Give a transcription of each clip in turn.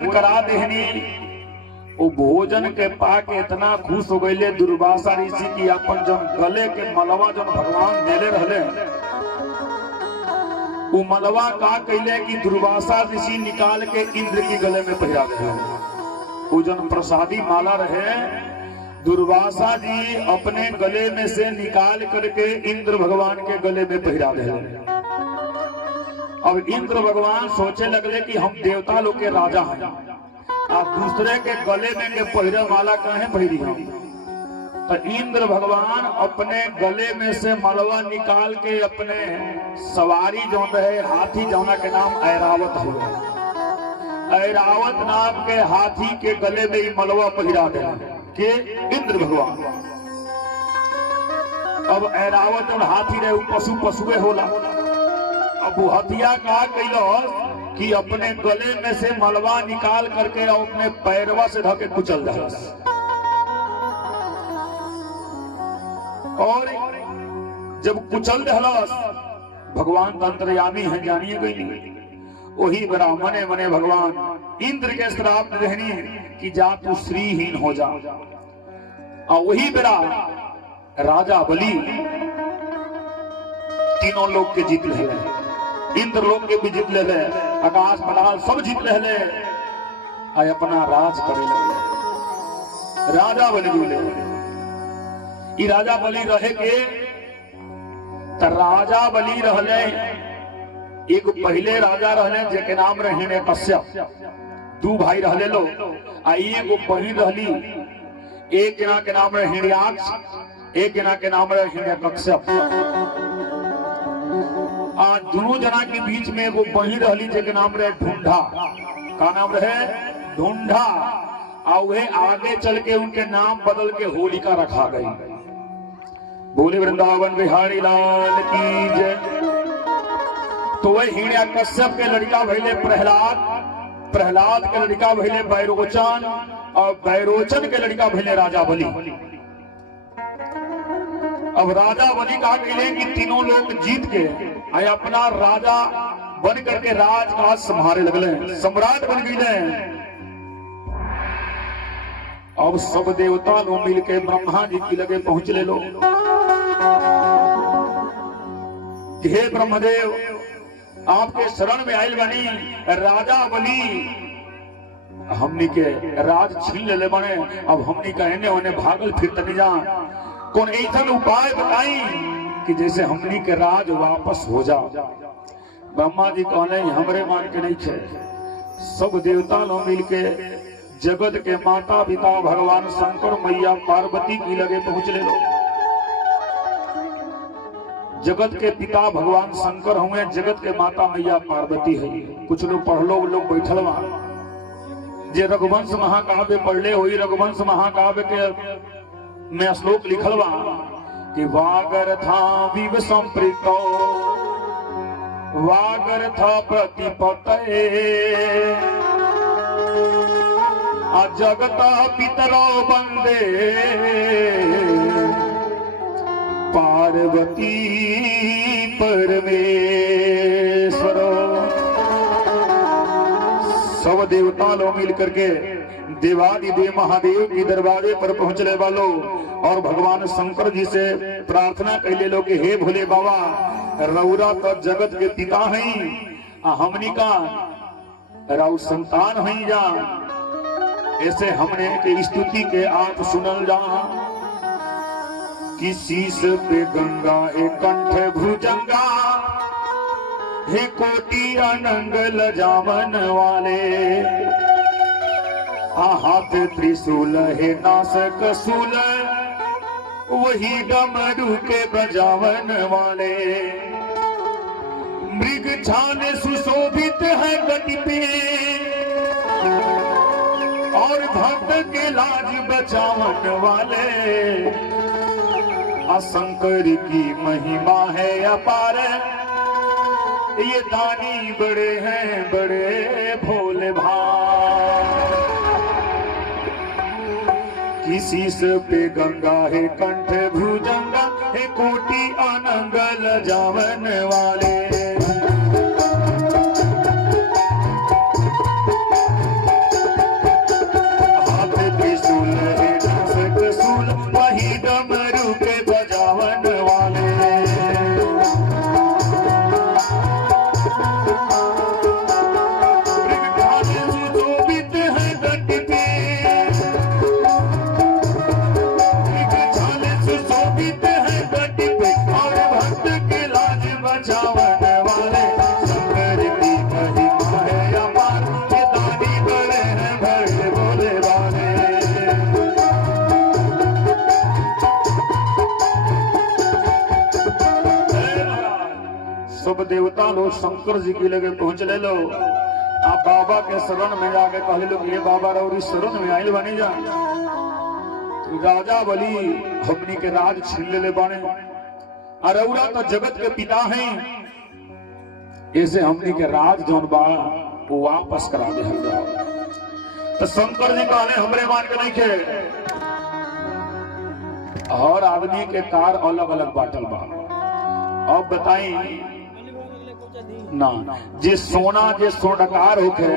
करा देहनी। वो भोजन के पाके इतना खुश हो गए दुर्वासा ऋषि की अपन जन गले के मलवा जन भगवान देले रहले, वो मलवा का कैले कि दुर्वासा ऋषि निकाल के इंद्र की गले में पहिरा दे। वो जन प्रसादी माला रहे दुर्वासा जी अपने गले में से निकाल करके इंद्र भगवान के गले में पहिरा दे। अब इंद्र भगवान सोचे लगले कि हम देवता लोग के राजा हैं, आप दूसरे के गले में के पहिरा माला कहे पहिरी हम। तो इंद्र भगवान अपने गले में से मलवा निकाल के अपने सवारी जो रहे हाथी जौना के नाम ऐरावत हुआ, ऐरावत नाम के हाथी के गले में ही मलवा पहिरा दे के इंद्र भगवान। अब ऐरावत और हाथी रहे पशु पशुए होला। अब वो हथिया का कैलो कि अपने गले में से मलबा निकाल करके अपने पैरवा से धके कुचल दहलस। और जब कुचल दहलस भगवान तंत्रयामी है जानिए गई नहीं। वही बड़ा मने मने भगवान इंद्र के श्राप रहनी कि जा तू श्रीहीन हो जा। और वही बड़ा राजा बलि तीनों लोग के जीत ले, इंद्र लोग के भी जीत ले, आकाश पताल सब जीत ले, आय अपना राज करे लगे। राजा बलि बोले ई राजा बलि रहे के त राजा बलि रहले एक पहले राजा रहले जेके नाम रहे हिरण्यकश्यप। दू भाई रहले लो आ एगो बहिन रहली, एक जना के नाम रहे हिरण्याक्ष, एक जना के नाम रहे हिरण्यकश्यप। आज दोनों जना के बीच में वो बहिन रहली जेके नाम रहे ढूंढा। का नाम रहे? ढूंढा। और वह आगे चल के उनके नाम बदल के होलिका रखा गई। बोले वृंदावन बिहारी लाल की जय। तो वह हिरण्यकश्यप के लड़का भइले प्रहलाद, प्रहलाद के लड़का भइले बैरोचन, और बैरोचन के लड़का भइले राजा बलि। अब राजा बलि कहा कहले कि तीनों लोग जीत के आए अपना राजा बन करके राजकाज संभाले लगले, सम्राट बन गए। अब सब देवता लोग मिलके ब्रह्मा जी की लगे पहुंच ले लो। हे ब्रह्मदेव आपके शरण में आयल बनी, राजा बलि हमनी के राज छीन ले बने। अब हमनी का एने ओने भागल फिर तनी जा, कौन ऐसा उपाय बताई कि जैसे हमनी के राज वापस हो जा। ब्रह्मा जी कहले हमरे मान के नहीं थे। सब देवता लोग मिलके जगत के माता पिता भगवान शंकर मैया पार्वती की लगे पहुंच ले लो। जगत के पिता भगवान शंकर हुए, जगत के माता मैया पार्वती है। कुछ लोग पढ़ लो, लोग बैठल वहां जे रघुवंश महाकाव्य पढ़ले हुई, रघुवंश महाकाव्य के में श्लोक लिखल बा कि वागर था विव संप्रीतो वागर था प्रतिपतये आ जगता पितरो बंदे पार्वती परमेश्वरो। सब देवता लोग मिल करके देवादिदेव महादेव के दरवाजे पर पहुंचने वालों और भगवान शंकर जी से प्रार्थना कैले लो कि हे भोले बाबा रौरा तो जगत के पिता हैं, हमनी का राउ संतान हैं जा। ऐसे हमने के स्तुति के आप सुनल जा कि शीश पे गंगा हे कंठ भुजंगा हे कोटि अनंग लजावन वाले, हाथ त्रिशूल हे नासक सूल वही डमरू के बजावन वाले। मृग छान सुशोभित है गति पे और भक्त के लाज बचावन वाले। शंकर की महिमा है अपार, ये दानी बड़े हैं बड़े भोले भाई। किसी से पे गंगा है कंठ भुजंगा है कोटि अनंग लजावन वाले। लो शंकर जी की लगे पहुंच ले लो। आप बाबा के शरण में जाके कहले लो ये बाबा रौरी शरण में आइल बनी जा। तो राजा बलि हमनी के राज छीन ले बाने, अरौरा तो जगत के पिता हैं, ऐसे हमनी के राज जौन बा वो वापस करा दे हम जाओ। तो शंकर जी कहले हमरे मान के नहीं खे, हर आदमी के कार अलग अलग बाटल बा। अब बताई ना जे सोना जे सोनकार होके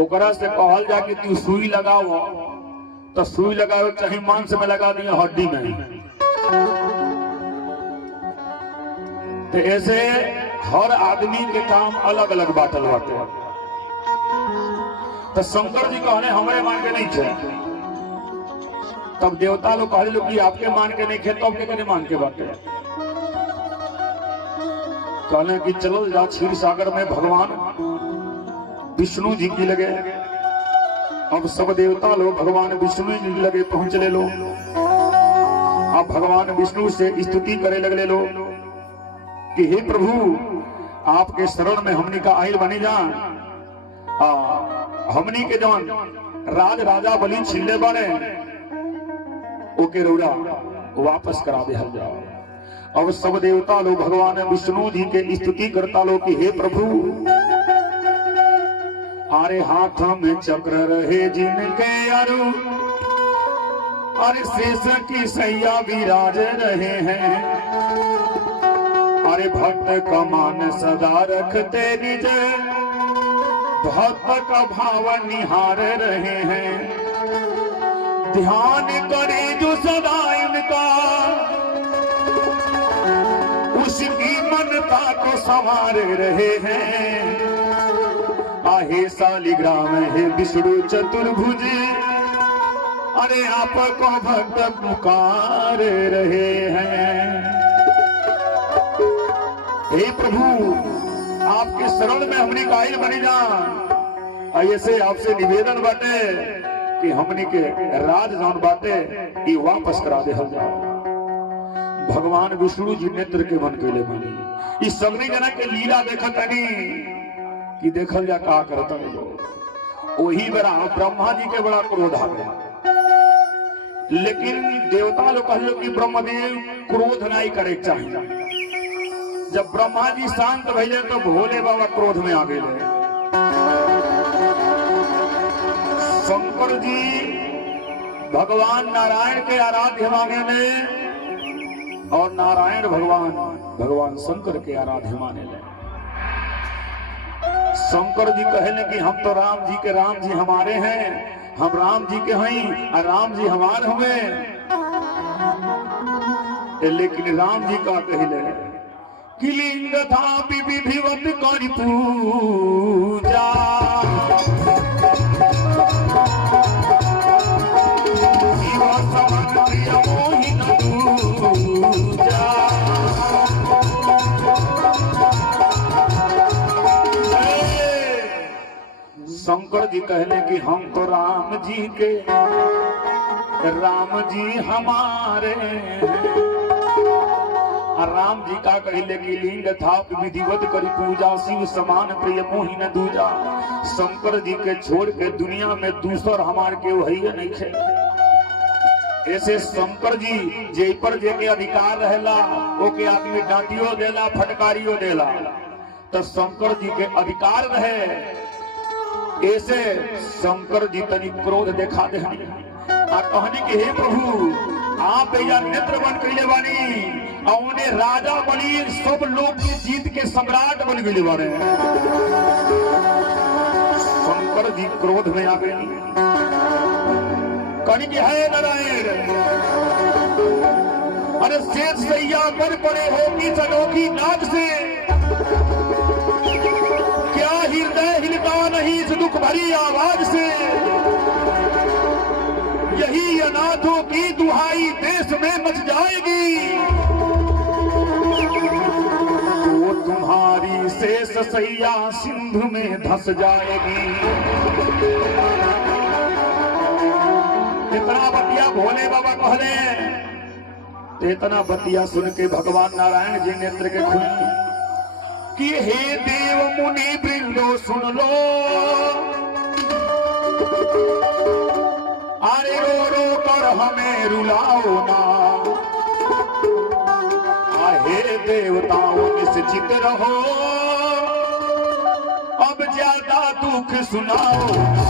ओकरा से कहल जा कि तू सुई लगाओ, तो सुई लगाओ चाहे मांस में लगा दिए हड्डी में। तो ऐसे हर आदमी के काम अलग अलग बाटल बाटे। तो शंकर जी कहले हमरे मान के नहीं थे। तब देवता लोग कहले लोग कि आपके मान के नहीं थे, तब के करे मान के बाटे। कहले कि चलो जा क्षीर सागर में भगवान विष्णु जी की लगे। अब सब देवता लोग भगवान विष्णु जी की लगे पहुंच ले लो। अब भगवान विष्णु से स्तुति करे लगले लो कि हे प्रभु आपके शरण में हमनी का आइल बनी जा। हमनी के जवान राज राजा बलि छिल्ले बने ओके रौरा वापस करा दे हल जाओ। अब सब देवता लोग भगवान विष्णु जी के स्तुति करता लो कि हे प्रभु अरे हाथ में चक्र रहे जिनके अरु, अरे शेष की सैया विराज रहे हैं, अरे भक्त का मान सदा रखते निज, भक्त का भाव निहार रहे हैं, ध्यान करे जो सदा इनका, उसकी मनता को संवार रहे हैं। आहे शालिग्राम है विष्णु चतुर्भुज, अरे आपको भक्त पुकार रहे हैं। हे प्रभु आपके शरण में हमने कायल बनी जान। ऐसे आपसे निवेदन बाटे कि हमने के राज जान बाटे ये वापस करा दे हम जाओ। भगवान विष्णु जी नेत्र के मन के ले बनी इस सगनी जना के लीला देखत नहीं कि देखल जा का करता है लोग। वही बड़ा ब्रह्मा जी के बड़ा क्रोध आ गया, लेकिन देवता लोग कहे कि ब्रह्मदेव क्रोध नहीं करे चाहिए। जब ब्रह्मा जी शांत भइले तो भोले बाबा क्रोध में आ गए। शंकर जी भगवान नारायण के आराध्य माने ले और नारायण भगवान शंकर के आराध्य माने ले। शंकर जी कहले कि हम तो राम जी के राम जी हमारे हैं, हम राम जी के हैं और राम जी हमारे हुए। लेकिन राम जी का कहले कि लिंग था विधिवत करि पूजा, शंकर जी कहले कि हम तो राम जी के राम जी हमारे हैं। राम जी का कहले कि लिंग था विधिवत करी पूजा, शिव समान प्रिय मोहि न दूजा। शंकर जी के छोड़ के दुनिया में दूसर हमार के वही नहीं खे। ऐसे शंकर जी जे पर जे के अधिकार रहेला ओके आदमी डांटियो देला फटकारियो देला, तो शंकर जी के अधिकार रहे। ऐसे शंकर जी तनी क्रोध देखा दे आ कहनी कि हे प्रभु आप या नेत्र बन कैले बानी और उन्हें राजा बलि सब लोग की जीत के सम्राट बन गए बारे। शंकर जी क्रोध में आ गए कहनी कि हे नारायण अरे शेष सैया पर पड़े होगी सनोखी नाद से, क्या हृदय हिलता नहीं इस दुख भरी आवाज से। यही अनाथों की दुहाई देश में मच जाएगी, वो तुम्हारी शेष सैया सिंधु में धस जाएगी। इतना बतिया भोले बाबा कहले, इतना बतिया सुन के भगवान नारायण जी नेत्र के खुली कि हे देव मुनि वृंदो सुन लो, अरे रो रो कर हमें रुलाओ ना, हे देवताओं निश्चित रहो, अब ज्यादा दुख सुनाओ ना।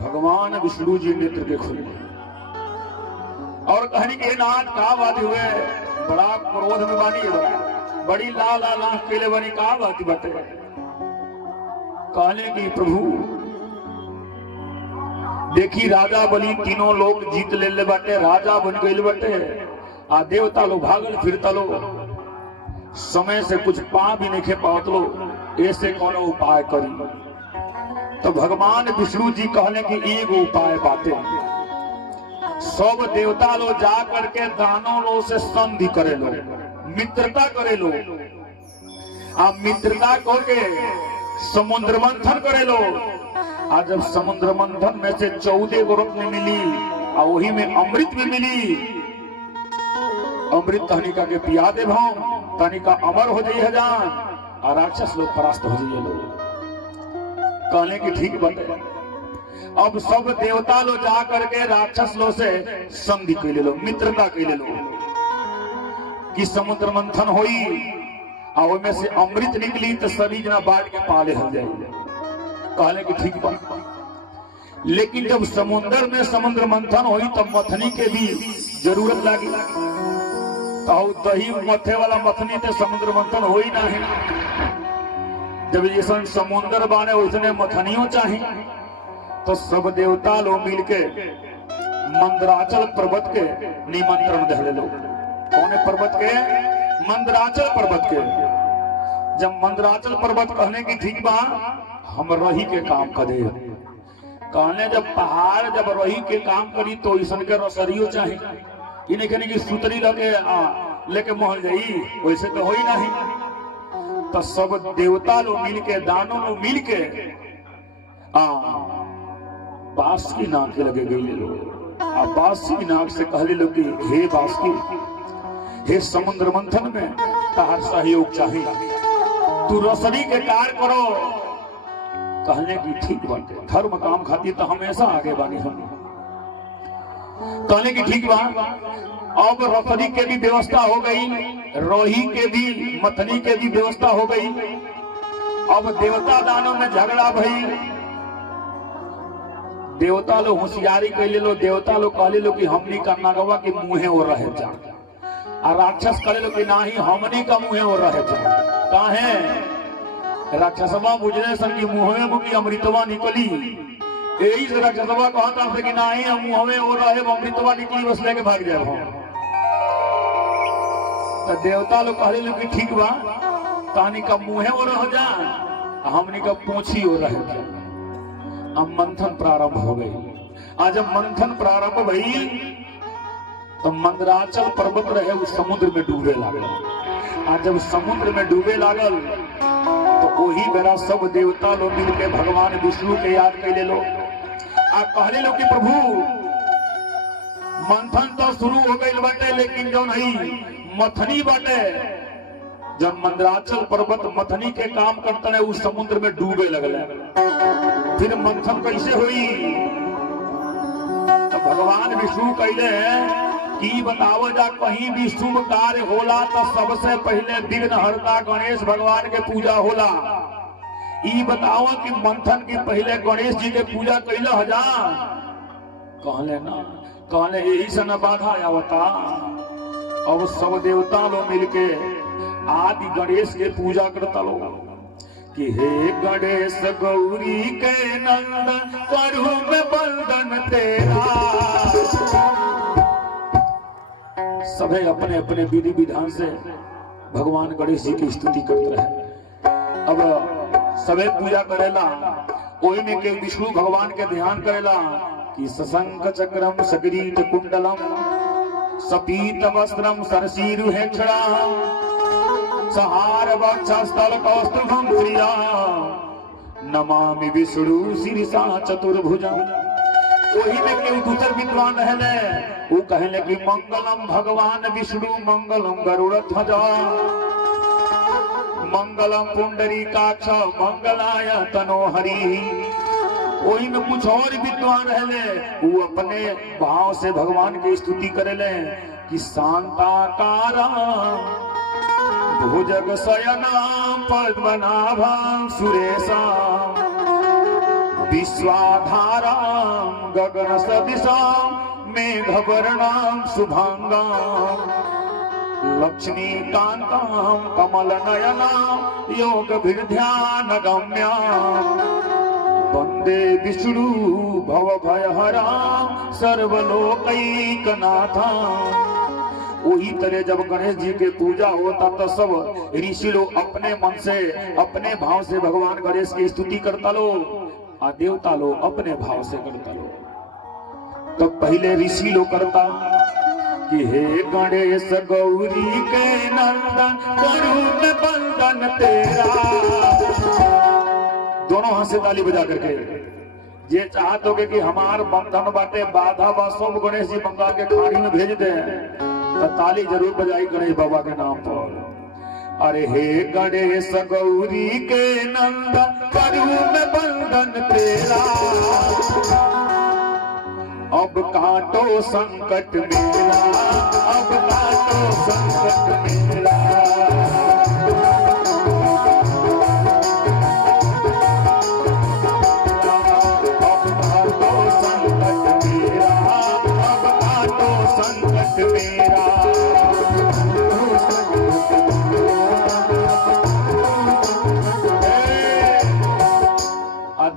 भगवान विष्णु जी नेत्र के खुले और कहनी के नाथ का बात हुए, बड़ा क्रोध में बानी है, बड़ी लाल आंख के लिए बनी का बात बते। कहने की प्रभु देखी राजा बनी तीनों लोग जीत ले बाटे, राजा बन गए बाटे, आ देवता लो भागल फिरता लो, समय से कुछ पा भी नहीं खे पावत लो, ऐसे कौन उपाय करी। तो भगवान विष्णु जी कहने की एक उपाय बातें, सब देवता लो जा करके दानों लो से संधि करे लो, मित्रता करे लो, आप मित्रता करके समुद्र मंथन करे लो। आज जब समुद्र मंथन में से 14 गो रत्न मिली और वही में अमृत भी मिली, अमृत तनिका के पिया दे भाव, तनिका अमर हो जाइए हजार और राक्षस लोग परास्त हो जाइए लोग। कहने की ठीक बात है। अब सब देवता लो जा करके राक्षस लो से संधि कर ले लो, मित्रता कर ले लो कि समुद्र मंथन होई और में से अमृत निकली तो सभी जना बांट के पाले हो जाएंगे। कहने की ठीक बात। लेकिन जब समुद्र में समुद्र मंथन हुई तब मथनी के भी जरूरत लगी, तो दही मथे वाला मथनी तो समुद्र मंथन हो ही नहीं। जब जैसा समुद्र बाने उसने मथनियों चाहिए, तो सब देवता लोग मिलके मंदराचल पर्वत के निमंत्रण दे लो। कौन पर्वत के? मंदराचल पर्वत के। जब मंदराचल पर्वत कहने की ठीक बा, हम रही के काम करे। कहने जब पहाड़ जब रही के काम करी तो ईसन के रसरियो चाहिए, इन्हें कहने की सुतरी लेके महल जाई, वैसे तो हो ही नहीं। तो सब देवता लोग मिलके दानों लोग मिलके बांस की नाक के लगे गई लोग, बांस की नाक से कहले लोग कि हे बांस की, हे समुद्र मंथन में तार सहयोग चाहिए, तू रसरी के कार्य करो। कहने की ठीक बात है, धर्म काम खाती तो हमेशा आगे बानी हम। कहने की ठीक बात। अब रसरी के भी व्यवस्था हो गई, रोही के भी मथनी के भी व्यवस्था हो गई। अब देवता दानों में झगड़ा भई, देवता लोग होशियारी कैले लो, देवता लोग कहले लो कि हमनी का नगवा के मुँहे और रहे जा, और राक्षस कहले लो कि नाही हमनी का मुँहे और रहे जा। काहे? राक्षसवा बुझने सन की मुँहे मुकी अमृतवा निकली, यही से राक्षसवा कहता था कि नाही हम मुँहे और रहे अमृतवा निकली, बस लेके भाग जाए। तो देवता लोग कहले लो कि ठीक बा, कहानी का मुँहे और रह जा, हमनी का पूछी और रहे जा। अब मंथन प्रारंभ हो गई। आज जब मंथन प्रारंभ भई तो मंदराचल पर्वत रहे उस समुद्र में डूबे लागल। आज जब समुद्र में डूबे लागल तो वही बेरा सब देवता लोग मिलके भगवान विष्णु के याद कैले लो, आ कहले लो कि प्रभु मंथन तो शुरू हो गई बाटे, लेकिन जो नहीं मथनी बाटे, जब मंदराचल पर्वत मथनी के काम करता है उस समुद्र में डूबे लगल। फिर मंथन कैसे हुई? तो भगवान विष्णु कहले कि बताओ जा, कहीं भी शुभ कार्य होला तो सबसे पहले विघ्नहर्ता गणेश भगवान के पूजा होला। ई बताओ कि मंथन के पहले गणेश जी के पूजा कैला हजा? कहले ना, कहले यही से न बाधा आवता। अब सब देवता लोग मिलके आदि गणेश के पूजा करता लोग कि हे गणेश गौरी के नंद करू में बंदन तेरा। सभी अपने अपने विधि विधान से भगवान गणेश जी की स्तुति करते रहे। अब सभी पूजा करेला, ओही में के विष्णु भगवान के ध्यान करेला कि सशंख चक्रम सगरीत कुंडलम सपीत वस्त्रम सरसीरु हेक्षणा सहार वक्षस्थल कौस्तुभम प्रिया नमामि विष्णु शीर्षा चतुर्भुजा। वही में केहू दूसर विद्वान रहले, वो कहले कि मंगलम भगवान विष्णु मंगलम गरुड़ ध्वजा मंगलम पुंडरीकाक्ष मंगलाय तनोहरि। वही में कुछ और विद्वान रहले, वो अपने भाव से भगवान की स्तुति करेले कि शांताकारा भुजग शयना पद्मनाभा सुरेशा विश्वाधारां गगन सदिशां मेघवर्णां शुभांगां लक्ष्मीकान्तां कमलनयनां योगभिर्ध्यानगम्यां वन्दे विष्णु भवभयहरां सर्वलोकैकनाथां। वही तरह जब गणेश जी के पूजा होता तो सब ऋषि लोग अपने मन से अपने भाव से भगवान गणेश की स्तुति करता लो, और देवता लोग अपने भाव से करता लो। तो पहले ऋषि लोग करता कि हे गणेश गौरी के नंदन करूं बंदन तेरा। दोनों हाथ से ताली बजा करके ये चाहत होगे कि हमार बंधन बाटे बाधा बा सब गणेश जी बंगाल के खाड़ी में भेज दे, तो ताली जरूर बजाई गणेश बाबा के नाम पर। अरे हे गणेश गौरी के नंदन करूं मैं बंधन तेरा, अब काटो संकट मेरा, अब काटो संकट मेरा। अब काटो संकट मेरा, अब काटो संकट मेरा।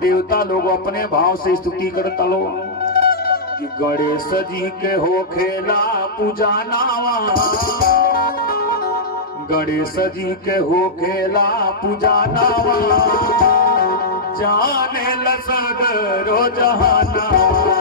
देवता लोग अपने भाव से स्तुति करता लो कि गणेश जी के हो खेला पूजा नावा, गणेश जी के हो खेला पूजा नावा, जाने लसगरो जहानावा।